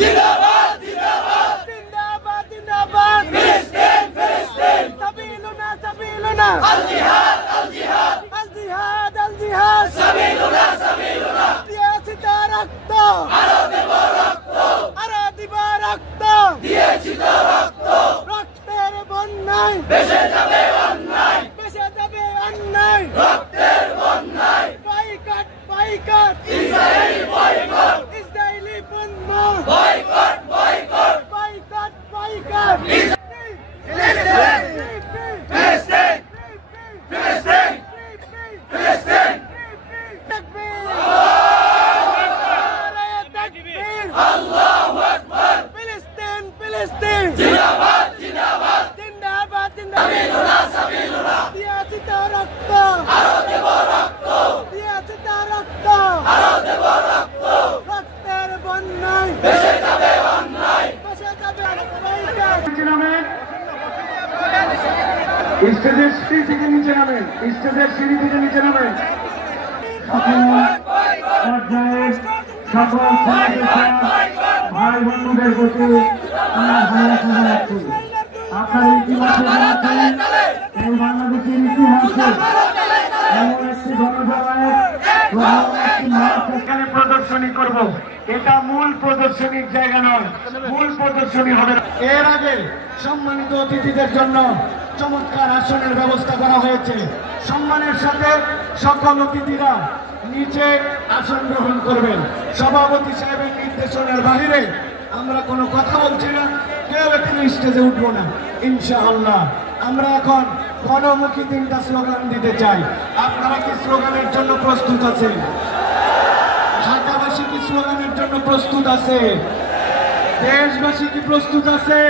জিন্দাবাদ জিন্দাবাদ জিন্দাবাদ জিন্দাবাদ ফিলিস্তিন ফিলিস্তিন সাবিলুনা সাবিলুনা আল জিহাদ আল জিহাদ আল জিহাদ আল জিহাদ সাবিলুনা সাবিলুনা দিয়েছি তো রক্ত আরো দেব রক্ত আরো দিব রক্ত দিয়েছি তো রক্ত রক্তের বন্যায় বেঁচে যাবে অন্যায় বেঁচে যাবে অন্যায় রক্তের বন্যায় boycott boycott Israeli boycott Israeli পণ্য বয়কট বয়কট বয়কট বয়কট ফিলিস্তিন ফিলিস্তিন ফিলিস্তিন আল্লাহু আকবার ফিলিস্তিন ফিলিস্তিন জিন্দাবাদ জিন্দাবাদ জিন্দাবাদ সাবিলুনা সাবিলুনা দিয়েছি তো রক্ত আরো দেব রক্ত দিয়েছি তো রক্ত আরো দেব রক্ত রক্তের বন্যায় বেঁচে যাবে অন্যায় বেঁচে যাবে বয়কট স্টেজের সিঁড়ি থেকে নিচে নামেন, স্টেজের সিঁড়ি থেকে নিচে নামেন। সকল ভাই বন্ধুদের প্রতি আমার ভালোবাসা জানাচ্ছি। আপনারা ইতিমধ্যে জানাচ্ছেন এই বাংলাদেশের ইতিহাসে এমন একটি গণসভায় প্রদর্শনী করব। এটা মূল প্রদর্শনীর জায়গা নয়, মূল প্রদর্শনী হবে। এর আগে সম্মানিত অতিথিদের জন্য চমৎকার আসনের ব্যবস্থা করা হয়েছে। সম্মানের সাথে সকল অতিথিরা নিচে আসন গ্রহণ করবেন। সভাপতি সাহেবের নির্দেশনার বাহিরে আমরা কোনো কথা বলছি না, কেউ এখানে স্টেজে উঠবো না ইনশাআল্লাহ। আমরা এখন গণমুখী 3টা স্লোগান দিতে চাই। আপনারা কি স্লোগানের জন্য প্রস্তুত আছেন? ঢাকাবাসী কি স্লোগানের জন্য প্রস্তুত আছে? দেশবাসী কি প্রস্তুত আছে?